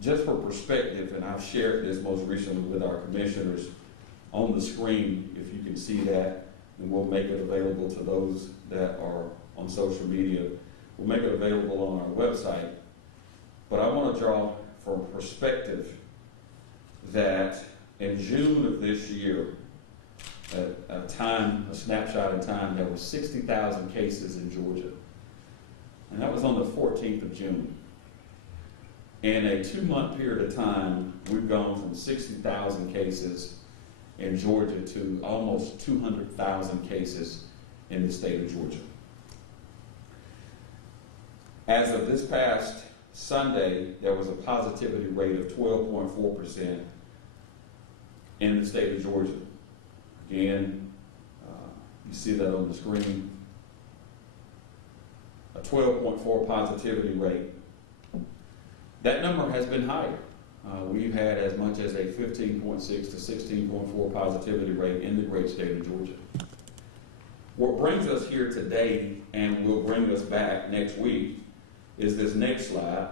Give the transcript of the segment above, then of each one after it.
just for perspective, and I've shared this most recently with our commissioners on the screen, if you can see that, and we'll make it available to those that are on social media. We'll make it available on our website. But I want to draw from perspective that in June of this year, at a snapshot in time, there were 60,000 cases in Georgia. And that was on the 14th of June. In a 2-month period of time, we've gone from 60,000 cases in Georgia to almost 200,000 cases in the state of Georgia. As of this past Sunday, there was a positivity rate of 12.4% in the state of Georgia. Again, you see that on the screen. A 12.4 positivity rate. That number has been higher. We've had as much as a 15.6 to 16.4 positivity rate in the great state of Georgia. What brings us here today, and will bring us back next week, is this next slide,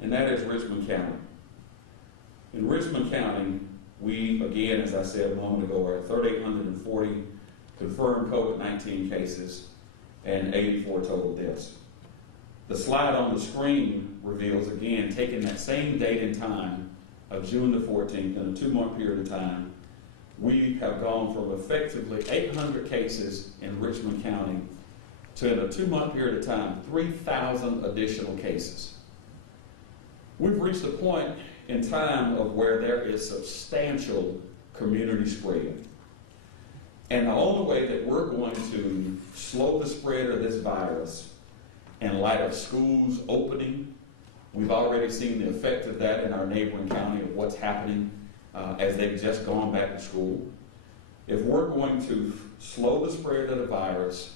and that is Richmond County. In Richmond County, we, again, as I said a moment ago, are at 3,840 confirmed COVID-19 cases and 84 total deaths. The slide on the screen reveals, again, taking that same date and time of June the 14th in a 2-month period of time, we have gone from effectively 800 cases in Richmond County to, in a 2-month period of time, 3,000 additional cases. We've reached a point in time of where there is substantial community spread. And the only way that we're going to slow the spread of this virus in light of schools opening, we've already seen the effect of that in our neighboring county of what's happening as they've just gone back to school. If we're going to slow the spread of the virus,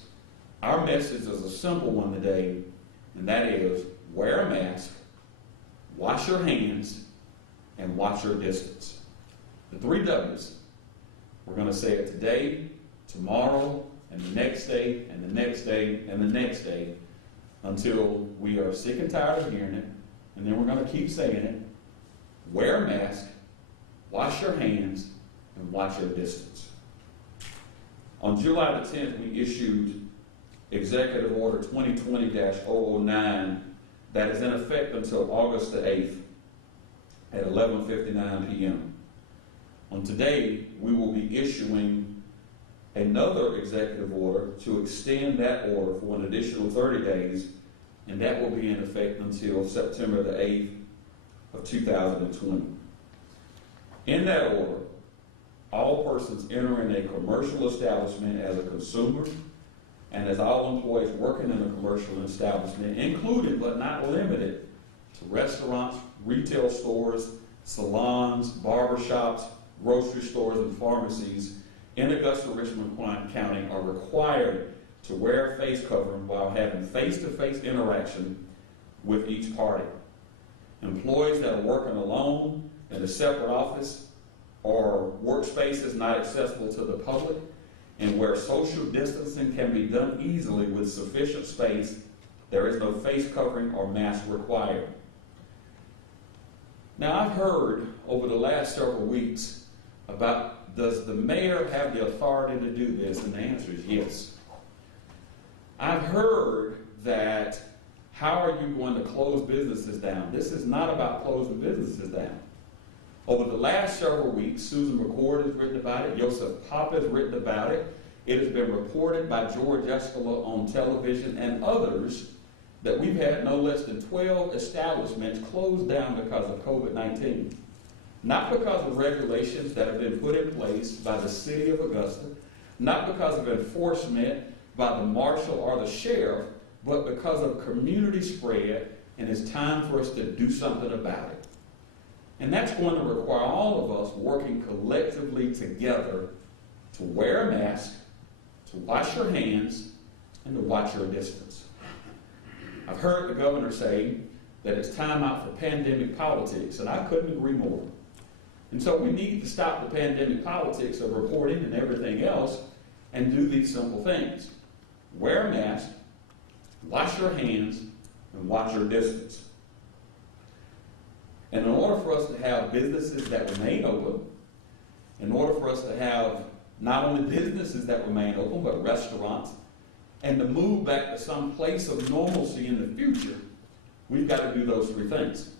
our message is a simple one today, and that is wear a mask, wash your hands, and watch your distance. The 3 W's. We're going to say it today, tomorrow, and the next day, and the next day, and the next day, until we are sick and tired of hearing it, and then we're going to keep saying it. Wear a mask, wash your hands, and watch your distance. On July the 10th, we issued Executive Order 2020-009 that is in effect until August the 8th at 11:59 p.m. On today, we will be issuing another executive order to extend that order for an additional 30 days, and that will be in effect until September the 8th of 2020. In that order, all persons entering a commercial establishment as a consumer, and as all employees working in a commercial establishment, included but not limited to restaurants, retail stores, salons, barbershops, grocery stores, and pharmacies in Augusta, Richmond County are required to wear a face covering while having face-to-face interaction with each party. Employees that are working alone in a separate office or workspaces not accessible to the public, and where social distancing can be done easily with sufficient space, there is no face covering or mask required. Now, I've heard over the last several weeks about, does the mayor have the authority to do this? And the answer is yes. I've heard that, how are you going to close businesses down? This is not about closing businesses down. Over the last several weeks, Susan McCord has written about it, Joseph Pop has written about it. It has been reported by George Escala on television and others that we've had no less than 12 establishments closed down because of COVID-19. Not because of regulations that have been put in place by the city of Augusta, not because of enforcement by the marshal or the sheriff, but because of community spread, and it's time for us to do something about it. And that's going to require all of us working collectively together to wear a mask, to wash your hands, and to watch your distance. I've heard the governor say that it's time out for pandemic politics, and I couldn't agree more. And so we need to stop the pandemic politics of reporting and everything else and do these simple things. Wear a mask, wash your hands, and watch your distance. And in order for us to have businesses that remain open, in order for us to have not only businesses that remain open, but restaurants, and to move back to some place of normalcy in the future, we've got to do those three things.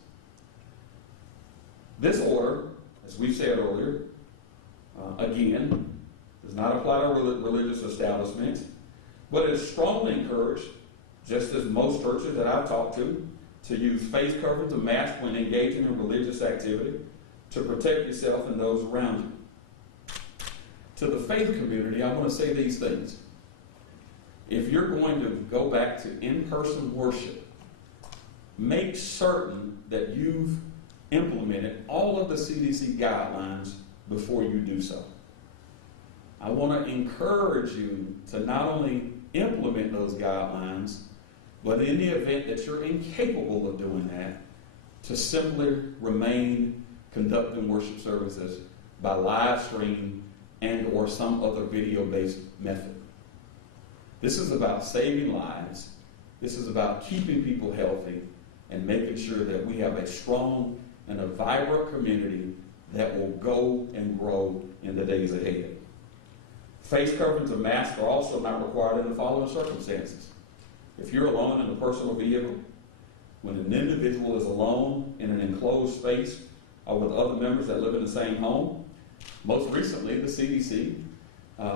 This order, as we said earlier, again, does not apply to religious establishments, but it is strongly encouraged, just as most churches that I've talked to use face coverings and masks when engaging in religious activity to protect yourself and those around you. To the faith community, I want to say these things. If you're going to go back to in-person worship, make certain that you've implemented all of the CDC guidelines before you do so. I want to encourage you to not only implement those guidelines, but in the event that you're incapable of doing that, to simply remain conducting worship services by live stream and or some other video-based method. This is about saving lives. This is about keeping people healthy and making sure that we have a strong and a vibrant community that will go and grow in the days ahead. Face coverings and masks are also not required in the following circumstances. If you're alone in a personal vehicle, when an individual is alone in an enclosed space or with other members that live in the same home, most recently the CDC,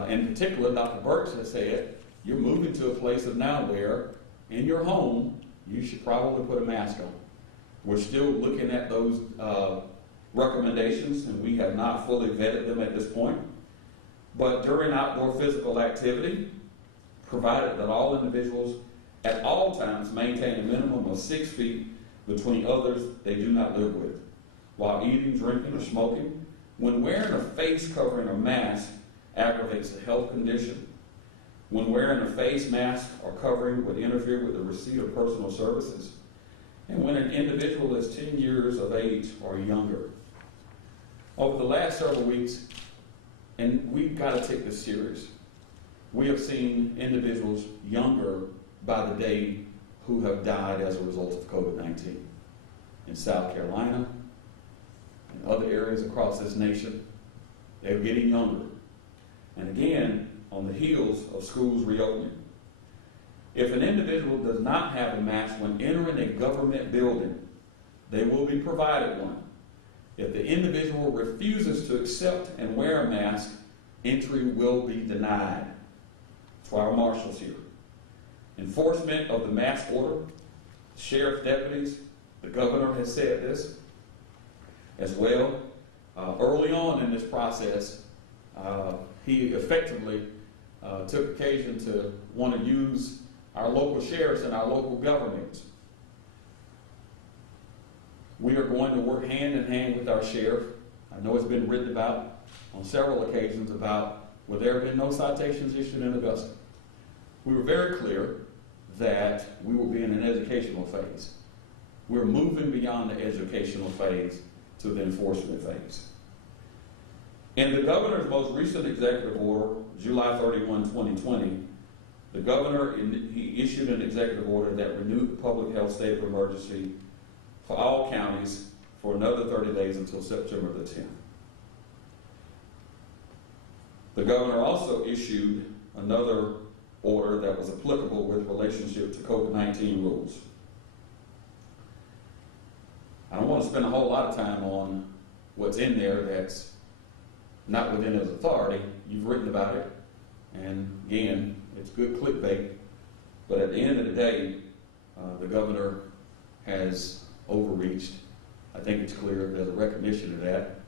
in particular Dr. Burks has said, you're moving to a place of now where in your home you should probably put a mask on. We're still looking at those recommendations, and we have not fully vetted them at this point. But during outdoor physical activity, provided that all individuals at all times maintain a minimum of 6 feet between others they do not live with, while eating, drinking, or smoking, when wearing a face covering or mask aggravates a health condition, when wearing a face mask or covering would interfere with the receipt of personal services, and when an individual is 10 years of age or younger. Over the last several weeks, and we've got to take this serious, we have seen individuals younger by the day who have died as a result of COVID-19. In South Carolina and other areas across this nation, they're getting younger. And again, on the heels of schools reopening. If an individual does not have a mask when entering a government building, they will be provided one. If the individual refuses to accept and wear a mask, entry will be denied. To our marshals here. Enforcement of the mask order, sheriff deputies, the governor has said this as well. Early on in this process, he effectively took occasion to want to use our local sheriffs and our local governments. We are going to work hand in hand with our sheriff. I know it's been written about on several occasions about where there have been no citations issued in Augusta. We were very clear that we will be in an educational phase. We're moving beyond the educational phase to the enforcement phase. In the governor's most recent executive order, July 31, 2020, the governor he issued an executive order that renewed the public health state of emergency for all counties for another 30 days until September the 10th. The governor also issued another order that was applicable with relationship to COVID-19 rules. I don't want to spend a whole lot of time on what's in there that's not within his authority. You've written about it, and again, it's good clickbait, but at the end of the day, the governor has overreached. I think it's clear there's a recognition of that,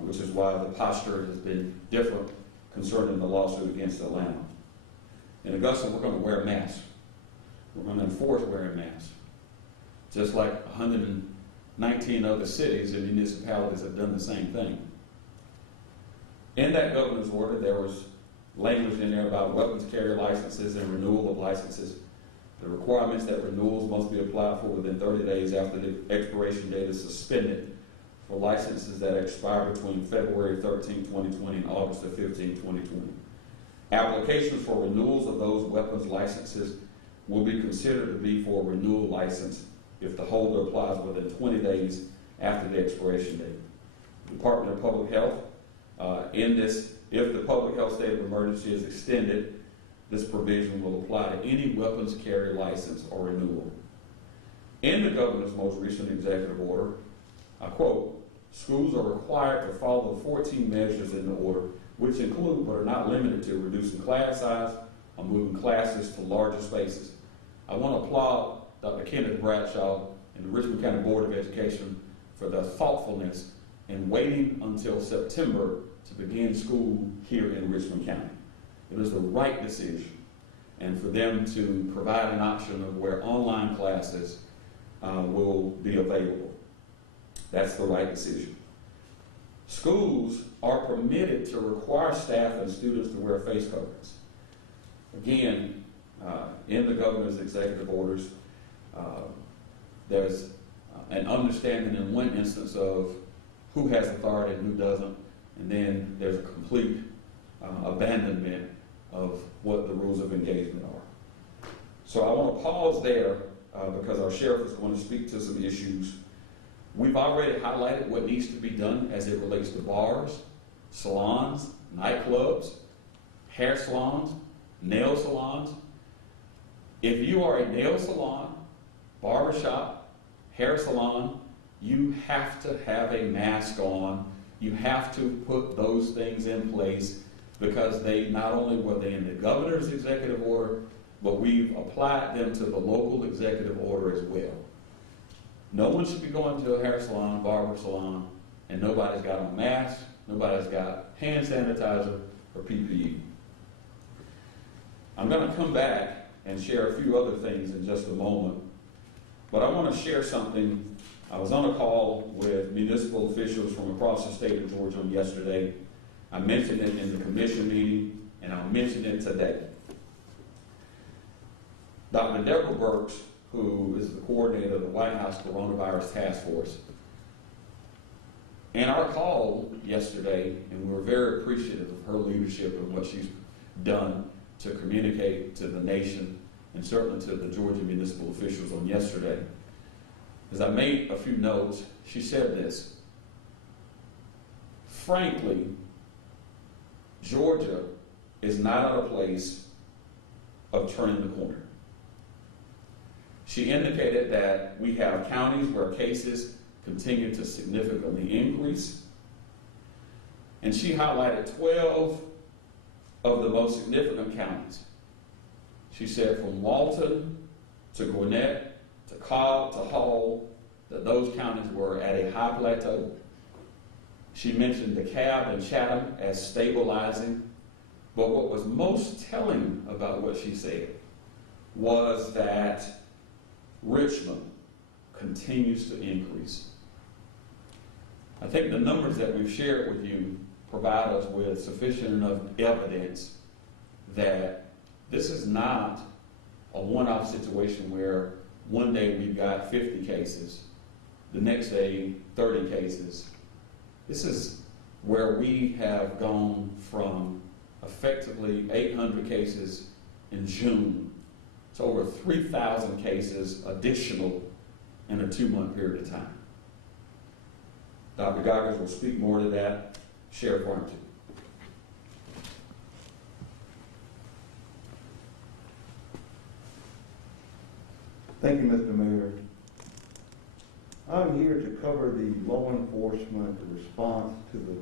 which is why the posture has been different concerning the lawsuit against Atlanta. In Augusta, we're going to wear masks. We're going to enforce wearing masks. Just like 119 other cities and municipalities have done the same thing. In that governor's order, there was language in there about weapons carrier licenses and renewal of licenses. The requirements that renewals must be applied for within 30 days after the expiration date is suspended for licenses that expire between February 13, 2020 and August 15, 2020. Applications for renewals of those weapons licenses will be considered to be for a renewal license if the holder applies within 20 days after the expiration date. Department of Public Health, if the public health state of emergency is extended, this provision will apply to any weapons carry license or renewal. In the governor's most recent executive order, I quote, schools are required to follow the 14 measures in the order, which include but are not limited to reducing class size or moving classes to larger spaces. I want to applaud Dr. Kenneth Bradshaw and the Richmond County Board of Education for their thoughtfulness in waiting until September to begin school here in Richmond County. It is the right decision, and for them to provide an option of where online classes will be available. That's the right decision. Schools are permitted to require staff and students to wear face coverings. Again, in the governor's executive orders, there's an understanding in one instance of who has authority and who doesn't, and then there's a complete abandonment of what the rules of engagement are. So I want to pause there because our sheriff is going to speak to some issues. We've already highlighted what needs to be done as it relates to bars, salons, nightclubs, hair salons, nail salons. If you are a nail salon, barbershop, hair salon, you have to have a mask on. You have to put those things in place because they not only were they in the governor's executive order, but we've applied them to the local executive order as well. No one should be going to a hair salon, barber salon, and nobody's got a mask, nobody's got hand sanitizer or PPE. I'm going to come back and share a few other things in just a moment, but I want to share something. I was on a call with municipal officials from across the state of Georgia yesterday. I mentioned it in the commission meeting, and I'll mention it today. Dr. Deborah Burks, who is the coordinator of the White House Coronavirus Task Force, in our call yesterday, and we were very appreciative of her leadership and what she's done to communicate to the nation and certainly to the Georgia municipal officials on yesterday. As I made a few notes, she said this: frankly, Georgia is not at a place of turning the corner. She indicated that we have counties where cases continue to significantly increase, and she highlighted 12 of the most significant counties. She said from Walton to Gwinnett to Cobb to Hall, that those counties were at a high plateau. She mentioned DeKalb and Chatham as stabilizing, but what was most telling about what she said was that Richmond continues to increase. I think the numbers that we've shared with you provide us with sufficient enough evidence that this is not a one-off situation where one day we've got 50 cases, the next day 30 cases. This is where we have gone from effectively 800 cases in June to over 3,000 cases additional in a 2-month period of time. Dr. Goggins will speak more to that. Sheriff Warrington. Thank you, Mr. Mayor. I'm here to cover the law enforcement response to the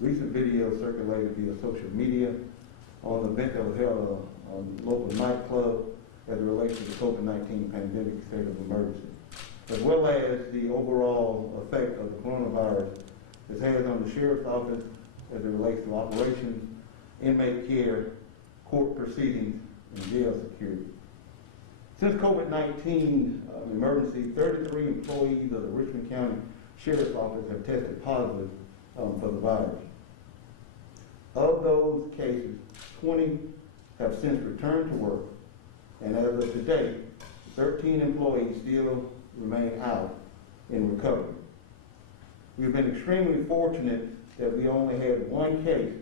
recent video circulated via social media on the event that was held on a local nightclub as it relates to the COVID-19 pandemic state of emergency, as well as the overall effect of the coronavirus this has on the sheriff's office as it relates to operations, inmate care, court proceedings, and jail security. Since COVID-19 emergency, 33 employees of the Richmond County Sheriff's Office have tested positive for the virus. Of those cases, 20 have since returned to work, and as of today, 13 employees still remain out in recovery. We've been extremely fortunate that we only had one case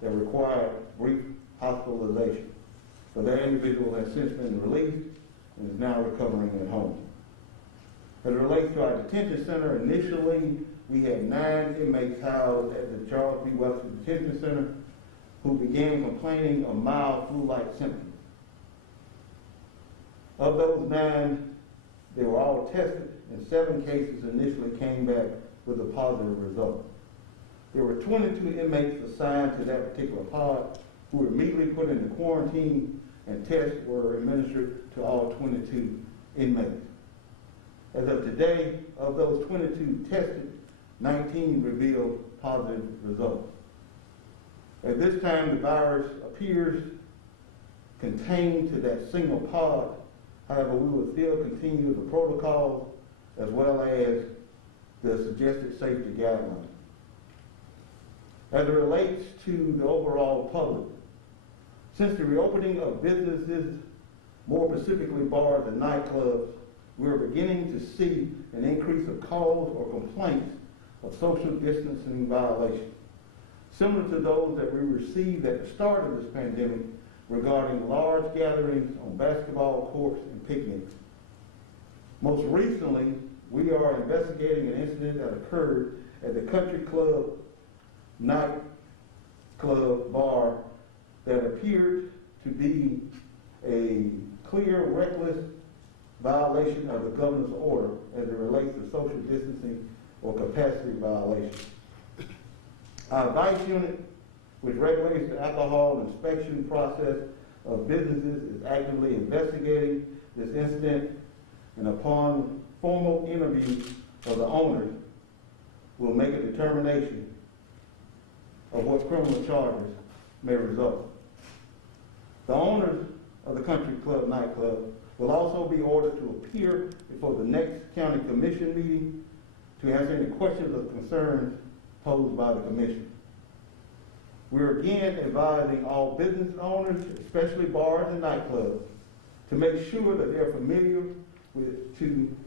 that required brief hospitalization, but that individual has since been released and is now recovering at home. As it relates to our detention center, initially, we had 9 inmates housed at the Charles B. Webster Detention Center who began complaining of mild flu-like symptoms. Of those 9, they were all tested, and 7 cases initially came back with a positive result. There were 22 inmates assigned to that particular pod who were immediately put into quarantine, and tests were administered to all 22 inmates. As of today, of those 22 tested, 19 revealed positive results. At this time, the virus appears contained to that single pod. However, we will still continue the protocols as well as the suggested safety guidelines. As it relates to the overall public, since the reopening of businesses, more specifically bars and nightclubs, we're beginning to see an increase of calls or complaints of social distancing violations, similar to those that we received at the start of this pandemic regarding large gatherings on basketball courts and picnics. Most recently, we are investigating an incident that occurred at the Country Club nightclub bar that appeared to be a clear, reckless violation of the governor's order as it relates to social distancing or capacity violation. Our vice unit, which regulates the alcohol inspection process of businesses, is actively investigating this incident, and upon formal interview of the owners, will make a determination of what criminal charges may result. The owners of the Country Club nightclub will also be ordered to appear before the next county commission meeting to answer any questions or concerns posed by the commission. We're again advising all business owners, especially bars and nightclubs, to make sure that they're familiar with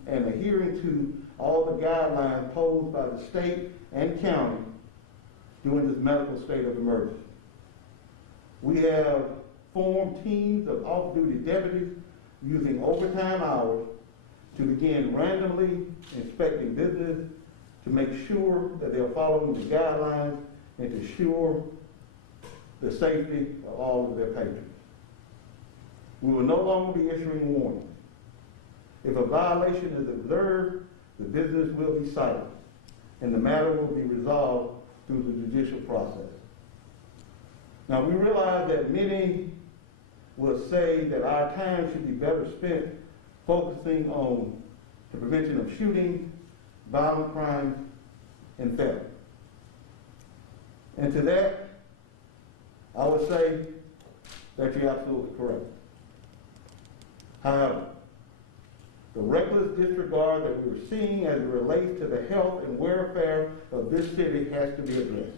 and adhering to all the guidelines posed by the state and county during this medical state of emergency. We have formed teams of off-duty deputies using overtime hours to begin randomly inspecting business to make sure that they're following the guidelines and to ensure the safety of all of their patrons. We will no longer be issuing warnings. If a violation is observed, the business will be cited, and the matter will be resolved through the judicial process. Now, we realize that many will say that our time should be better spent focusing on the prevention of shootings, violent crimes, and theft. And to that, I would say that you're absolutely correct. However, the reckless disregard that we're seeing as it relates to the health and welfare of this city has to be addressed.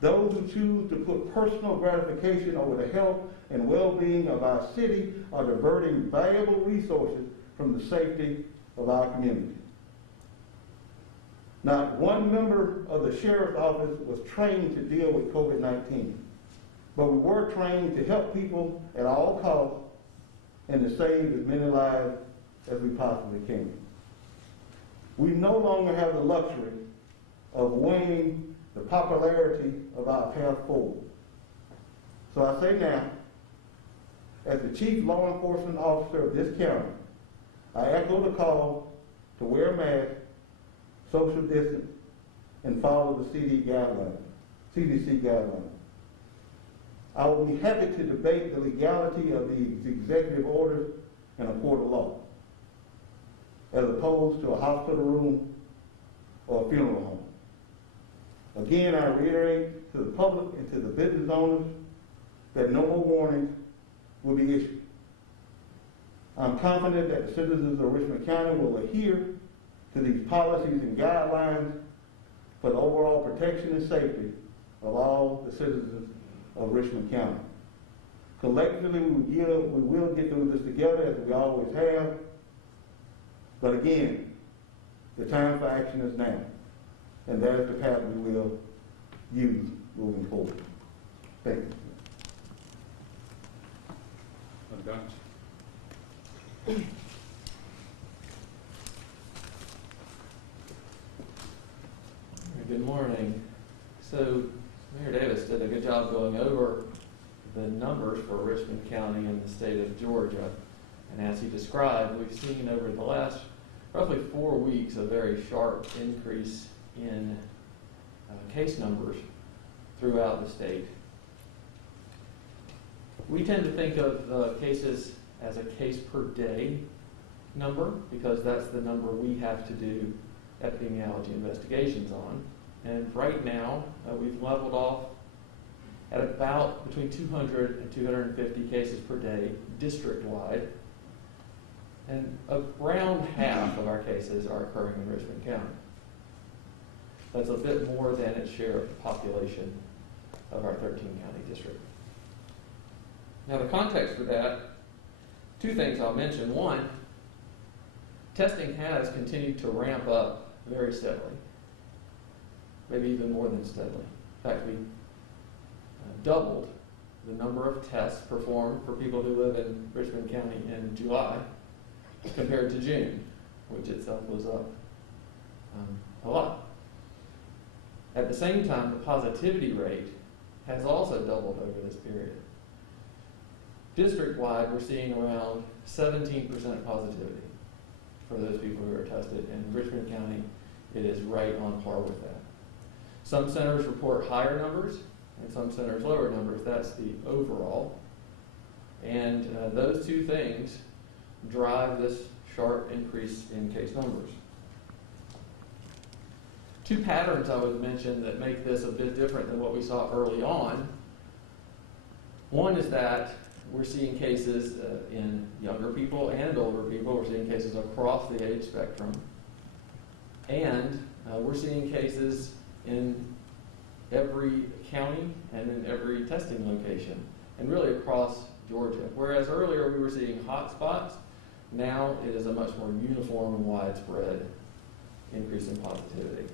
Those who choose to put personal gratification over the health and well-being of our city are diverting valuable resources from the safety of our community. Not one member of the sheriff's office was trained to deal with COVID-19, but we were trained to help people at all costs and to save as many lives as we possibly can. We no longer have the luxury of weighing the popularity of our path forward. So I say now, as the chief law enforcement officer of this county, I echo the call to wear a mask, social distance, and follow the CDC guidelines. I will be happy to debate the legality of these executive orders in a court of law, as opposed to a hospital room or a funeral home. Again, I reiterate to the public and to the business owners that no more warnings will be issued. I'm confident that the citizens of Richmond County will adhere to these policies and guidelines for the overall protection and safety of all the citizens of Richmond County. Collectively, we will get through this together as we always have. But again, the time for action is now. And that is the path we will use moving forward. Thank you. Good morning. So Mayor Davis did a good job going over the numbers for Richmond County and the state of Georgia. And as he described, we've seen over the last roughly 4 weeks a very sharp increase in case numbers throughout the state. We tend to think of cases as a case per day number because that's the number we have to do epidemiology investigations on. And right now, we've leveled off at about between 200 and 250 cases per day district-wide. And around half of our cases are occurring in Richmond County. That's a bit more than its share of the population of our 13-county district. Now the context for that, two things I'll mention. One, testing has continued to ramp up very steadily, maybe even more than steadily. In fact, we doubled the number of tests performed for people who live in Richmond County in July compared to June, which itself was up a lot. At the same time, the positivity rate has also doubled over this period. District-wide, we're seeing around 17% positivity for those people who are tested. In Richmond County, it is right on par with that. Some centers report higher numbers, and some centers lower numbers. That's the overall. And those two things drive this sharp increase in case numbers. Two patterns I would mention that make this a bit different than what we saw early on. One is that we're seeing cases in younger people and older people. We're seeing cases across the age spectrum. And we're seeing cases in every county and in every testing location, and really across Georgia. Whereas earlier we were seeing hot spots, now it is a much more uniform and widespread increase in positivity.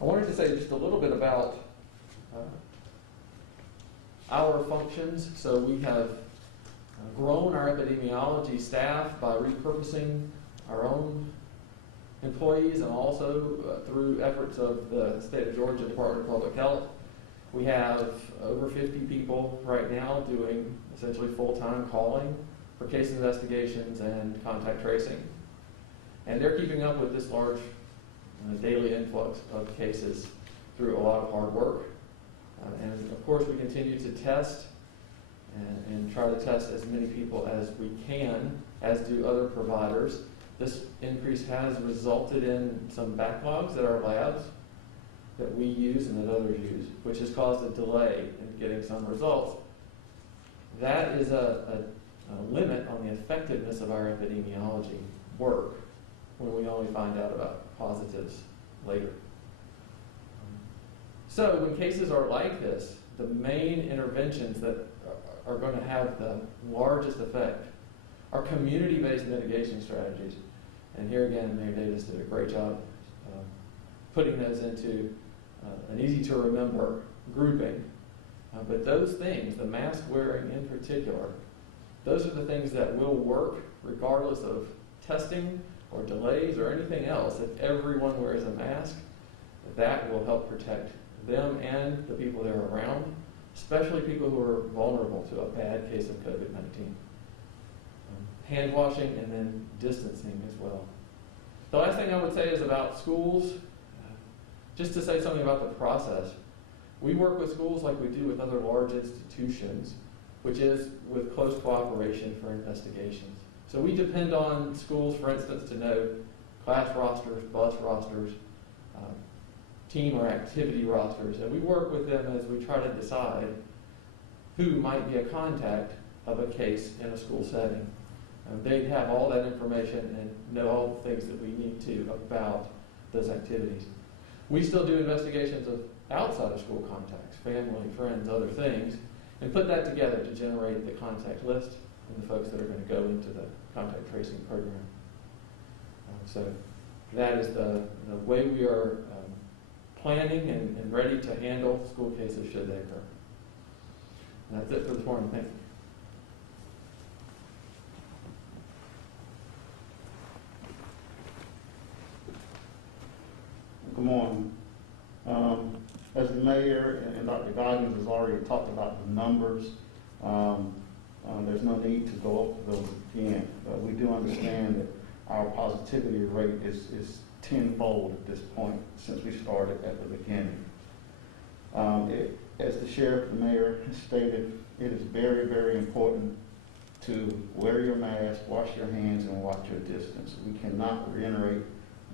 I wanted to say just a little bit about our functions. So we have grown our epidemiology staff by repurposing our own employees and also through efforts of the state of Georgia Department of Public Health. We have over 50 people right now doing essentially full-time calling for case investigations and contact tracing. And they're keeping up with this large daily influx of cases through a lot of hard work. And of course we continue to test and try to test as many people as we can, as do other providers. This increase has resulted in some backlogs at our labs that we use and that others use, which has caused a delay in getting some results. That is a limit on the effectiveness of our epidemiology work when we only find out about positives later. So when cases are like this, the main interventions that are going to have the largest effect are community-based mitigation strategies. And here again, Mayor Davis did a great job putting those into an easy-to-remember grouping. But those things, the mask wearing in particular, those are the things that will work regardless of testing or delays or anything else. If everyone wears a mask, that will help protect them and the people they're around, especially people who are vulnerable to a bad case of COVID-19. Hand washing and then distancing as well. The last thing I would say is about schools, just to say something about the process. We work with schools like we do with other large institutions, which is with close cooperation for investigations. So we depend on schools, for instance, to know class rosters, bus rosters, team or activity rosters, and we work with them as we try to decide who might be a contact of a case in a school setting. They have all that information and know all the things that we need to about those activities. We still do investigations of outside of school contacts, family, friends, other things, and put that together to generate the contact list and the folks that are going to go into the contact tracing program. So that is the way we are planning and ready to handle school cases should they occur. And that's it for this morning. Thank you. morning. As the mayor and Dr. Goggins has already talked about the numbers, there's no need to go over those again. We do understand that our positivity rate is tenfold at this point since we started at the beginning. As the sheriff and mayor has stated, it is very, very important to wear your mask, wash your hands, and watch your distance. We cannot reiterate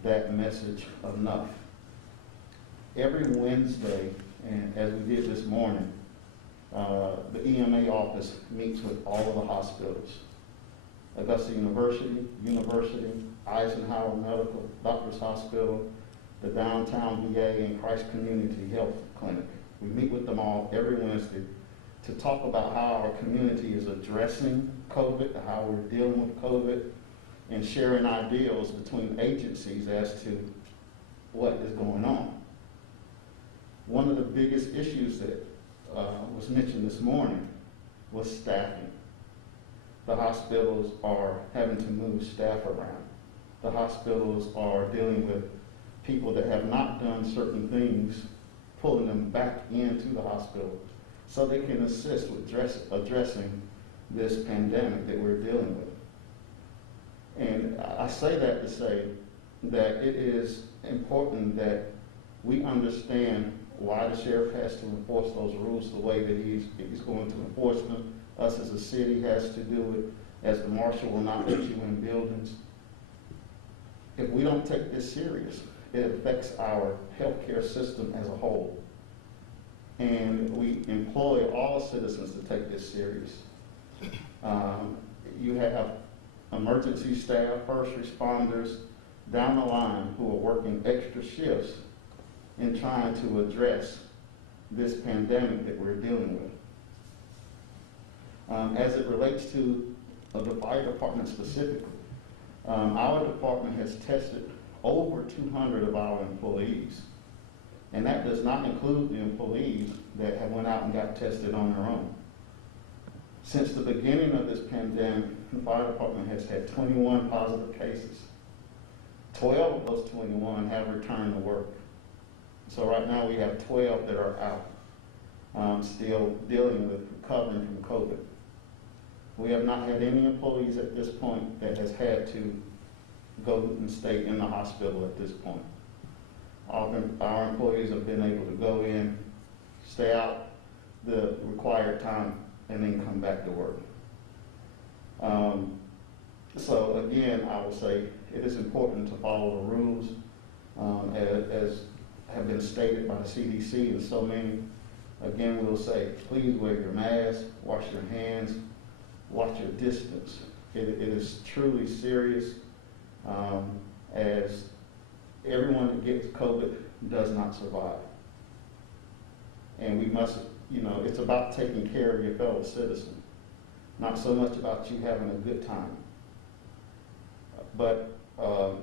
that message enough. Every Wednesday, and as we did this morning, the EMA office meets with all of the hospitals. Augusta University, Eisenhower Medical, Doctors Hospital, the Downtown VA, and Christ Community Health Clinic. We meet with them all every Wednesday to talk about how our community is addressing COVID, how we're dealing with COVID, and sharing ideals between agencies as to what is going on. One of the biggest issues that was mentioned this morning was staffing. The hospitals are having to move staff around. The hospitals are dealing with people that have not done certain things, pulling them back into the hospital so they can assist with addressing this pandemic that we're dealing with. And I say that to say that it is important that we understand why the sheriff has to enforce those rules the way that he's going to enforce them. Us as a city has to do it, as the marshal will not let you in buildings. If we don't take this serious, it affects our healthcare system as a whole. And we employ all citizens to take this serious. You have emergency staff, first responders down the line who are working extra shifts in trying to address this pandemic that we're dealing with. As it relates to the fire department specifically, our department has tested over 200 of our employees. And that does not include the employees that have went out and got tested on their own. Since the beginning of this pandemic, the fire department has had 21 positive cases. 12 of those 21 have returned to work. So right now we have 12 that are out, still dealing with recovering from COVID. We have not had any employees at this point that has had to go and stay in the hospital at this point. Our employees have been able to go in, stay out the required time, and then come back to work. So again, I will say it is important to follow the rules as have been stated by the CDC and so many. Again, we'll say, please wear your mask, wash your hands, watch your distance. It is truly serious, as everyone that gets COVID does not survive. And we must, it's about taking care of your fellow citizen, not so much about you having a good time. But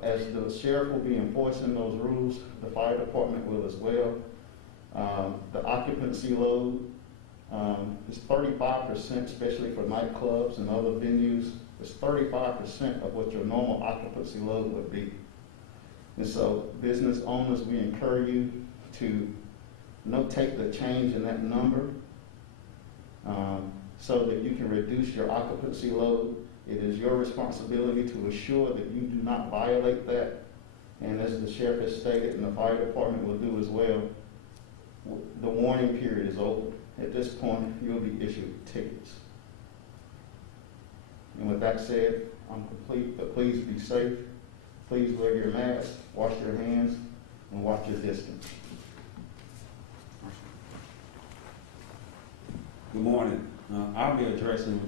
as the sheriff will be enforcing those rules, the fire department will as well. The occupancy load is 35%, especially for nightclubs and other venues. It's 35% of what your normal occupancy load would be. And so business owners, we encourage you to notate the change in that number so that you can reduce your occupancy load. It is your responsibility to assure that you do not violate that. And as the sheriff has stated, and the fire department will do as well, the warning period is over. At this point, you'll be issued tickets. And with that said, I'm complete, but please be safe. Please wear your mask, wash your hands, and watch your distance. Good morning. I'll be addressing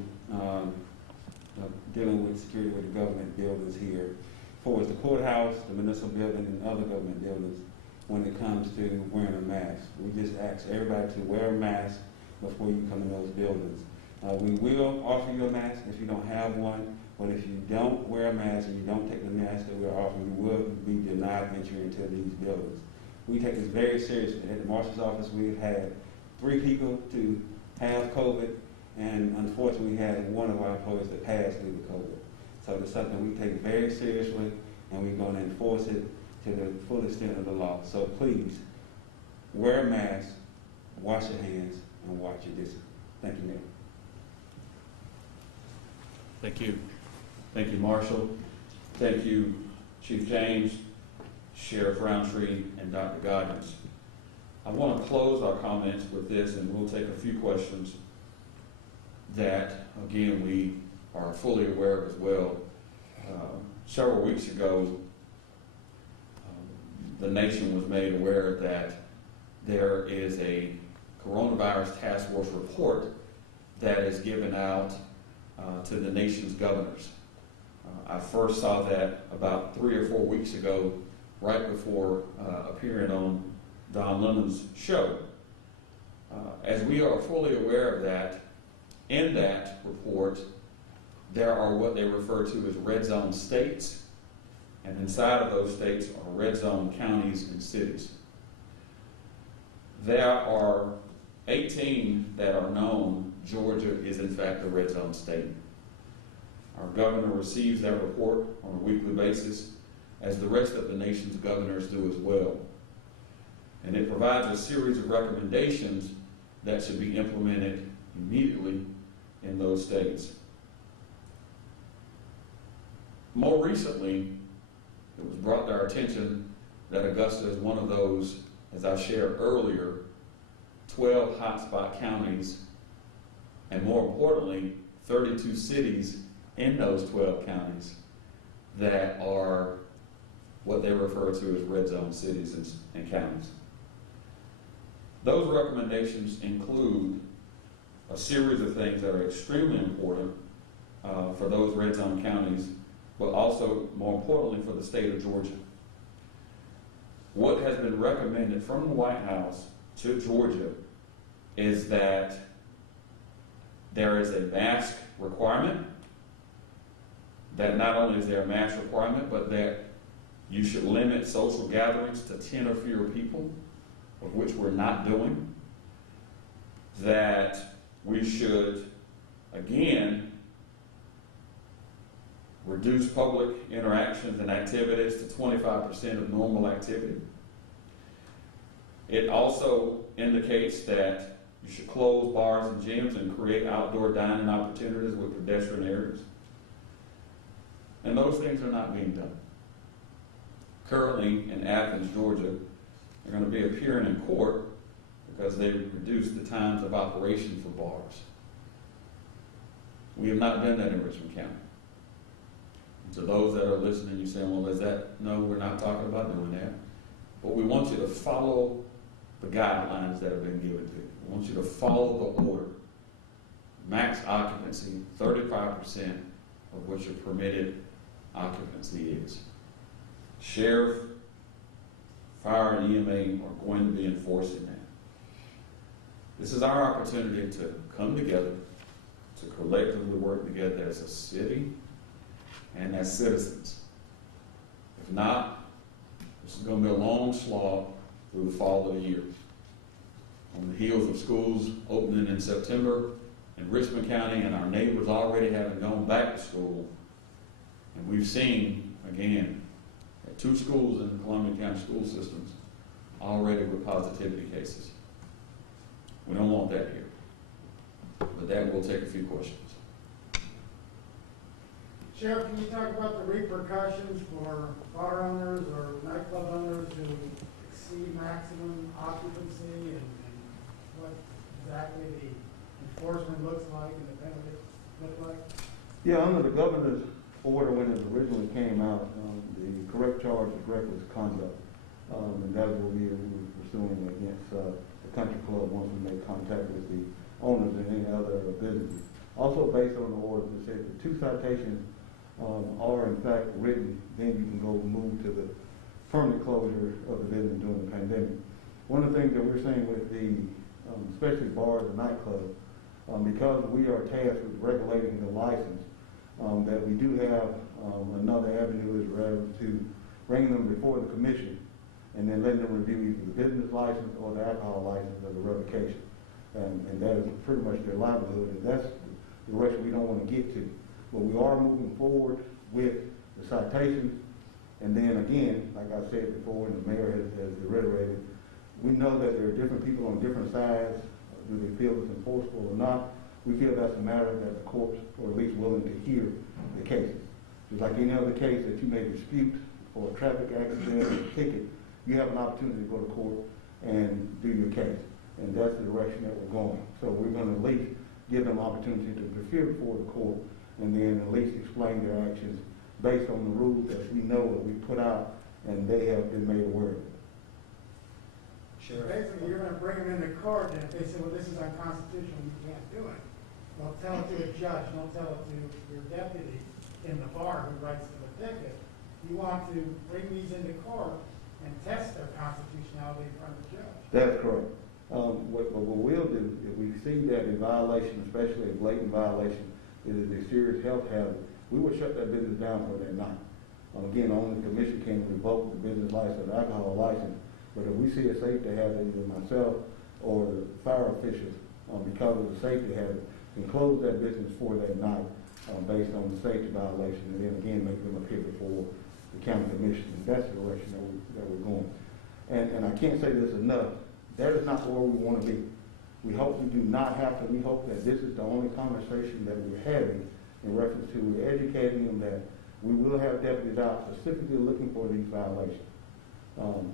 dealing with security with the government buildings here, for the courthouse, the municipal building, and other government buildings when it comes to wearing a mask. We just ask everybody to wear a mask before you come in those buildings. We will offer you a mask if you don't have one, but if you don't wear a mask and you don't take the mask that we're offering, you will be denied entry into these buildings. We take this very seriously. At the marshal's office, we've had 3 people to have COVID, and unfortunately, we had one of our employees that passed due to COVID. So it's something we take very seriously, and we're going to enforce it to the full extent of the law. So please, wear a mask, wash your hands, and watch your distance. Thank you, Mayor. Thank you. Thank you, Marshall. Thank you, Chief James, Sheriff Roundtree, and Dr. Goggins. I want to close our comments with this, and we'll take a few questions that, again, we are fully aware of as well. Several weeks ago, the nation was made aware that there is a coronavirus task force report that is given out to the nation's governors. I first saw that about 3 or 4 weeks ago, right before appearing on Don Lemon's show. As we are fully aware of that, in that report, there are what they refer to as red zone states, and inside of those states are red zone counties and cities. There are 18 that are known. Georgia is in fact a red zone state. Our governor receives that report on a weekly basis, as the rest of the nation's governors do as well. And it provides a series of recommendations that should be implemented immediately in those states. More recently, it was brought to our attention that Augusta is one of those, as I shared earlier, 12 hotspot counties, and more importantly, 32 cities in those 12 counties that are what they refer to as red zone cities and counties. Those recommendations include a series of things that are extremely important for those red zone counties, but also, more importantly, for the state of Georgia. What has been recommended from the White House to Georgia is that there is a mask requirement, that not only is there a mask requirement, but that you should limit social gatherings to 10 or fewer people, of which we're not doing, that we should, again, reduce public interactions and activities to 25% of normal activity. It also indicates that you should close bars and gyms and create outdoor dining opportunities with pedestrian areas. And those things are not being done. Currently in Athens, Georgia, they're going to be appearing in court because they've reduced the times of operation for bars. We have not done that in Richmond County. And to those that are listening, you're saying, well, is that, no, we're not talking about doing that. But we want you to follow the guidelines that have been given to you. We want you to follow the order. Max occupancy, 35% of what your permitted occupancy is. Sheriff, fire, and EMA are going to be enforcing that. This is our opportunity to come together, to collectively work together as a city and as citizens. If not, this is going to be a long slog through the fall of the year. On the heels of schools opening in September in Richmond County and our neighbors already having gone back to school, and we've seen, again, at 2 schools in the Columbia County school systems already with positivity cases. We don't want that here. But that will take a few questions. Sheriff, can you talk about the repercussions for bar owners or nightclub owners who exceed maximum occupancy and what exactly the enforcement looks like and the penalties look like? Yeah, under the governor's order when it originally came out, the correct charge of reckless conduct. And that's what we were pursuing against the country club once we made contact with the owners and any other businesses. Also based on the order that said the 2 citations are in fact written, then you can go move to the permanent closure of the business during the pandemic. One of the things that we're saying with the, especially bars and nightclubs, because we are tasked with regulating the license, that we do have another avenue is rather to bring them before the commission and then letting them review either the business license or the alcohol license as a revocation. And that is pretty much their livelihood, and that's the direction we don't want to get to. But we are moving forward with the citations, And then again, like I said before, and the mayor has reiterated, we know that there are different people on different sides. Do they feel it's enforceable or not? We feel that's a matter that the courts are at least willing to hear the cases. Just like any other case that you may dispute for a traffic accident or a ticket, you have an opportunity to go to court and do your case. And that's the direction that we're going. So we're going to at least give them opportunity to appear before the court and then at least explain their actions based on the rules that we know that we put out and they have been made aware of. So basically, you're gonna bring them into court, and if they say, well, this is unconstitutional, you can't do it, don't tell it to a judge, don't tell it to your deputy in the bar who writes for the ticket. You want to bring these into court and test their constitutionality in front of the judge. That's correct. What we'll do, if we see that a violation, especially a blatant violation, it is a serious health hazard, we will shut that business down for that night. Again, only the commission can revoke the business license, alcohol license. But if we see a safety hazard, either myself or the fire officials, because of the safety hazard, can close that business for that night based on the safety violation, and then again make them appear before the county commission. And that's the direction that we're going. And I can't say this enough. That is not where we want to be. We hope we do not have to. We hope that this is the only conversation that we're having in reference to educating them that we will have deputies out specifically looking for these violations.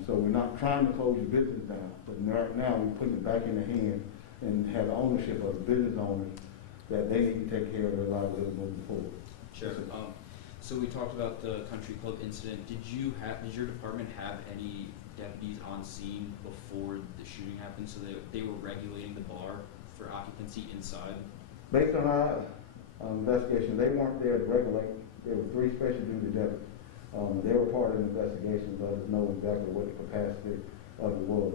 So we're not trying to close your business down, but right now we're putting it back in the hand and have ownership of the business owners that they need to take care of their livelihood moving forward. Sure. So we talked about the country club incident. Did your department have any deputies on scene before the shooting happened, so they were regulating the bar for occupancy inside? Based on our investigation, they weren't there to regulate. There were 3 special duty deputies. They were part of the investigation, let us know exactly what the capacity of it was.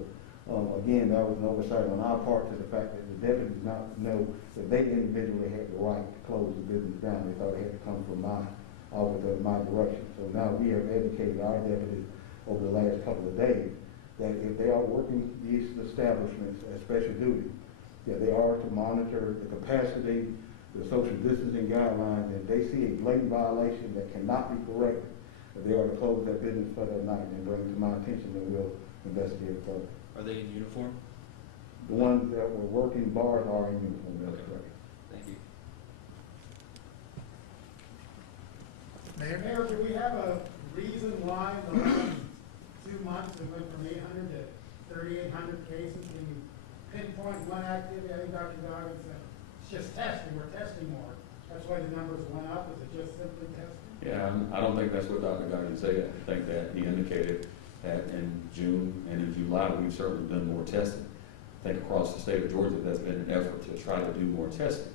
Again, that was an oversight on our part to the fact that the deputies did not know that they individually had the right to close the business down. They thought it had to come from my office or my direction. So now we have educated our deputies over the last couple of days that if they are working these establishments as special duty, that they are to monitor the capacity, the social distancing guidelines, and if they see a blatant violation that cannot be corrected, that they are to close that business for that night and bring it to my attention, and we'll investigate it further. Are they in uniform? The ones that were working bars are in uniform, that's correct. Thank you. Mayor, do we have a reason why the last 2 months we went from 800 to 3,800 cases? Can you pinpoint one activity? I think Dr. Goggins said it's just testing. We're testing more. That's why the numbers went up. Is it just simply testing? Yeah, I don't think that's what Dr. Goggins said. I think that he indicated that in June and in July, we've certainly done more testing. I think across the state of Georgia, there's been an effort to try to do more testing.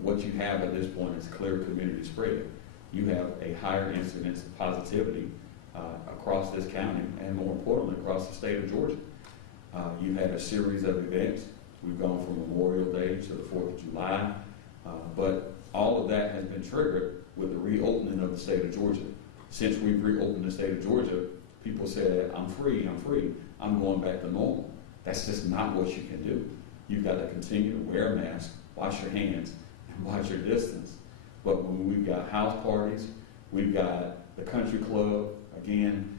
What you have at this point is clear community spread. You have a higher incidence of positivity across this county and more importantly, across the state of Georgia. You've had a series of events. We've gone from Memorial Day to the 4th of July, but all of that has been triggered with the reopening of the state of Georgia. Since we've reopened the state of Georgia, people said, I'm free, I'm going back to normal. That's just not what you can do. You've got to continue to wear a mask, wash your hands, and watch your distance. But when we've got house parties, we've got the country club, again,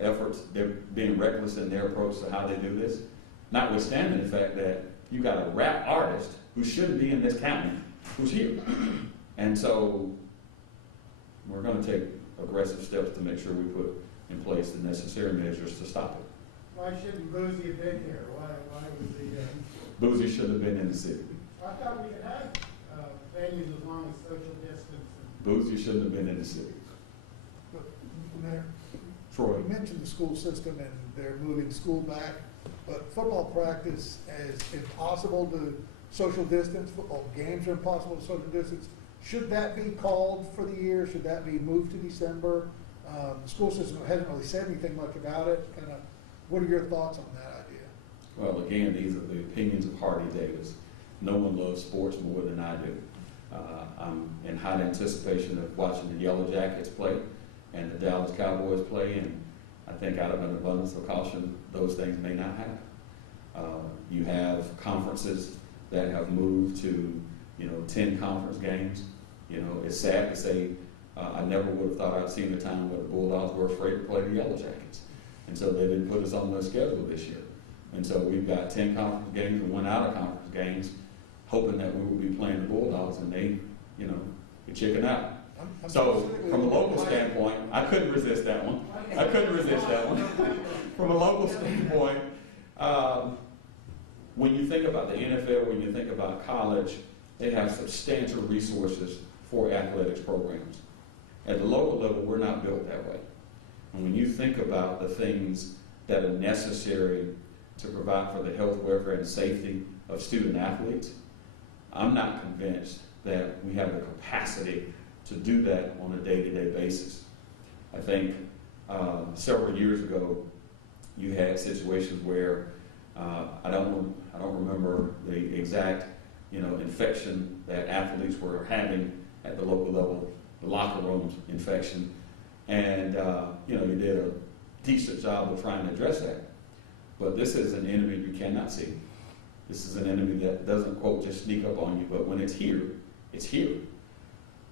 efforts, they're being reckless in their approach to how they do this, notwithstanding the fact that you got a rap artist who shouldn't be in this county, who's here. And so we're going to take aggressive steps to make sure we put in place the necessary measures to stop it. Why shouldn't Boozy have been here? Why was he? Boozy should have been in the city. I thought we could have venues as long as social distance. Boozy shouldn't have been in the city. Mayor, Troy. you mentioned the school system and they're moving school back, but football practice is impossible to social distance, football games are impossible to social distance. Should that be called for the year? Should that be moved to December? The school system hasn't really said anything much about it. What are your thoughts on that idea? Well, again, these are the opinions of Hardy Davis. No one loves sports more than I do. I'm in high anticipation of watching the Yellow Jackets play and the Dallas Cowboys play, and I think out of an abundance of caution, those things may not happen. You have conferences that have moved to, 10 conference games. It's sad to say I never would have thought I'd seen a time where the Bulldogs were afraid to play the Yellow Jackets. And so they didn't put us on their schedule this year. And so we've got 10 conference games and 1 out of conference games, hoping that we will be playing the Bulldogs, and they, they chicken out. I'm So specifically from a looking local at- standpoint, I couldn't resist that one. I couldn't resist that one. From a local standpoint, when you think about the NFL, when you think about college, they have substantial resources for athletics programs. At the local level, we're not built that way. And when you think about the things that are necessary to provide for the health, welfare, and safety of student athletes, I'm not convinced that we have the capacity to do that on a day-to-day basis. I think several years ago, you had situations where I don't remember the exact infection that athletes were having at the local level, the locker rooms infection, and you did a decent job of trying to address that. But this is an enemy you cannot see. This is an enemy that doesn't, quote, just sneak up on you, but when it's here, it's here.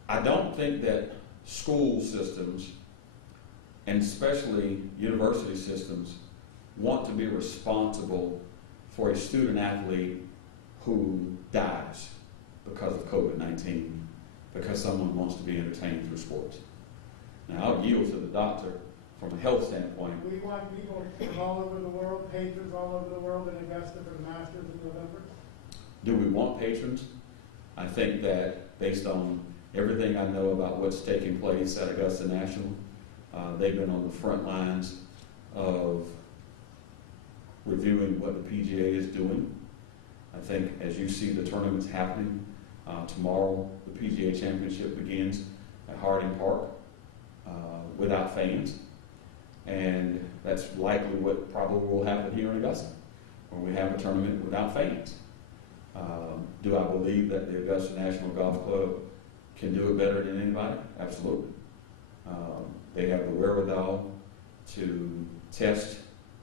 I don't think that school systems, and especially university systems, want to be responsible for a student athlete who dies because of COVID-19, because someone wants to be entertained through sports. Now, I'll yield to the doctor from a health standpoint. We want people from all over the world, patrons all over the world in Augusta for the Masters in November. Do we want patrons? I think that based on everything I know about what's taking place at Augusta National, they've been on the front lines of reviewing what the PGA is doing. I think as you see the tournaments happening, tomorrow the PGA Championship begins at Harding Park without fans. And that's likely what probably will happen here in Augusta, where we have a tournament without fans. Do I believe that the Augusta National Golf Club can do it better than anybody? Absolutely. They have the wherewithal to test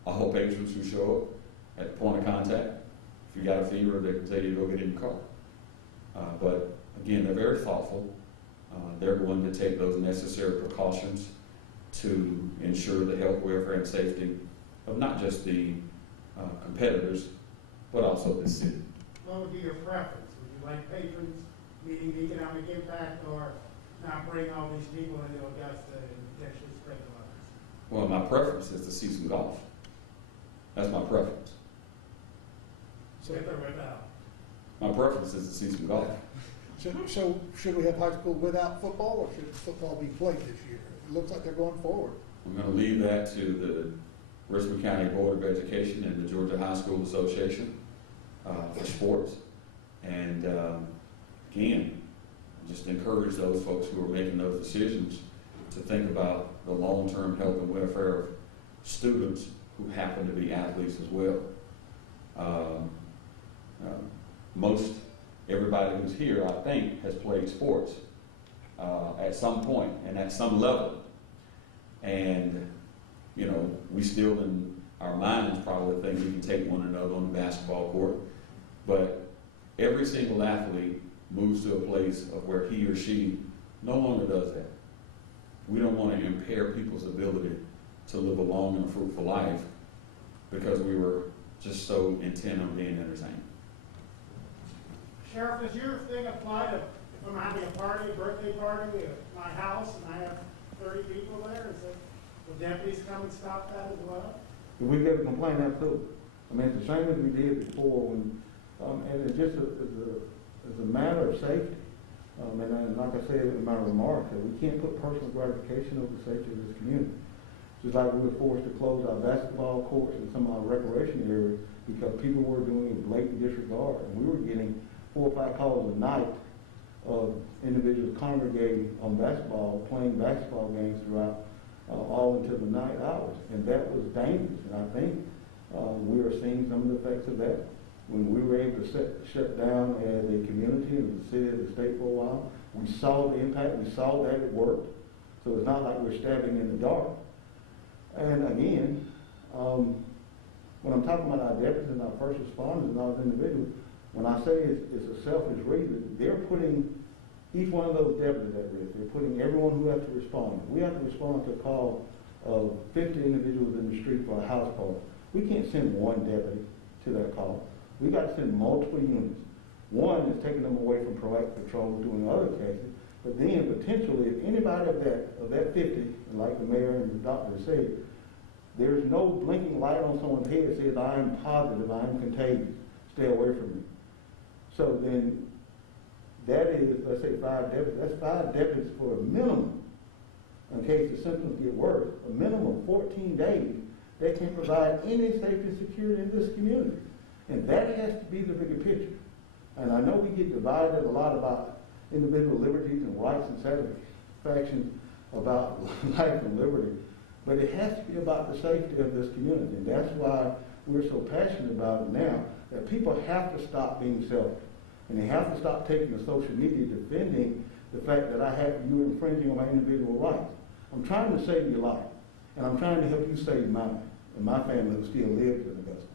all patrons who show up at the point of contact. If you got a fever, they can tell you to go get in your car. But again, they're very thoughtful. They're going to take those necessary precautions to ensure the health, welfare, and safety of not just the competitors, but also the city. What would be your preference? Would you like patrons meeting the economic impact, or not bring all these people into Augusta and potentially spread the virus? Well, my preference is to see some golf. That's my preference. So, With or without? My preference is to see some golf. so should we have high school without football, or should football be played this year? It looks like they're going forward. I'm going to leave that to the Richmond County Board of Education and the Georgia High School Association for sports. And again, just encourage those folks who are making those decisions to think about the long-term health and welfare of students who happen to be athletes as well. Most everybody who's here, I think, has played sports at some point and at some level. And, we still in our minds probably think we can take one another on the basketball court. But every single athlete moves to a place of where he or she no longer does that. We don't want to impair people's ability to live a long and fruitful life because we were just so intent on being entertained. Sheriff, does your thing apply to if I'm having a party, a birthday party at my house, and I have 30 people there? Will deputies come and stop that as well? If we get a complaint, absolutely. I mean, it's the same as we did before when, and it's just as a matter of safety. And like I said in my remarks, that we can't put personal gratification over the safety of this community. Just like we were forced to close our basketball courts and some of our recreation areas because people were doing a blatant disregard. And we were getting 4 or 5 calls a night of individuals congregating on basketball, playing basketball games throughout all until the night hours. And that was dangerous. And I think we are seeing some of the effects of that. When we were able to shut down as a community and the city and the state for a while, we saw the impact, we saw that it worked. So it's not like we're stabbing in the dark. And again, when I'm talking about our deputies and our first responders and all those individuals, when I say it's a selfish reason, they're putting each one of those deputies at risk. They're putting everyone who has to respond. We have to respond to a call of 50 individuals in the street for a house call. We can't send one deputy to that call. We got to send multiple units. One is taking them away from proactive patrol, doing other cases, but then potentially, if anybody of that 50, and like the mayor and the doctor said, there's no blinking light on someone's head that says, I am positive, I am contagious, stay away from me. So then, that is, let's say 5 deputies, that's 5 deputies for a minimum, in case the symptoms get worse, a minimum of 14 days, that can provide any safety and security in this community. And that has to be the bigger picture. And I know we get divided a lot about individual liberties and rights and satisfactions about life and liberty, but it has to be about the safety of this community. And that's why we're so passionate about it now, that people have to stop being selfish. And they have to stop taking to social media defending the fact that you're infringing on my individual rights. I'm trying to save your life, and I'm trying to help you save mine and my family who still lives in Augusta.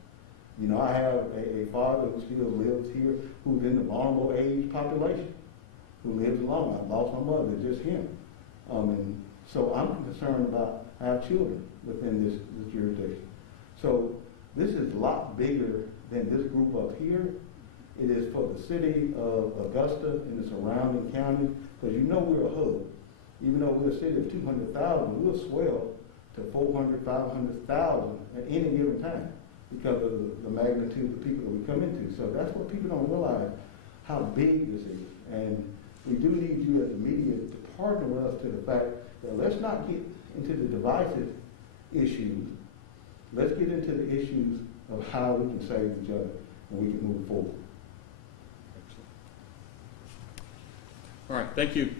You know, I have a father who still lives here, who's in the vulnerable age population, who lives alone. I've lost my mother, just him. And so I'm concerned about our children within this jurisdiction. So this is a lot bigger than this group up here. It is for the city of Augusta and the surrounding counties, because you know we're a hub. Even though we're a city of 200,000, we'll swell to 400, 500,000 at any given time because of the magnitude of the people that we come into. So that's what people don't realize, how big this is. And we do need you as the media to partner with us to the fact that let's not get into the divisive issues. Let's get into the issues of how we can save each other and we can move forward. All right, thank you.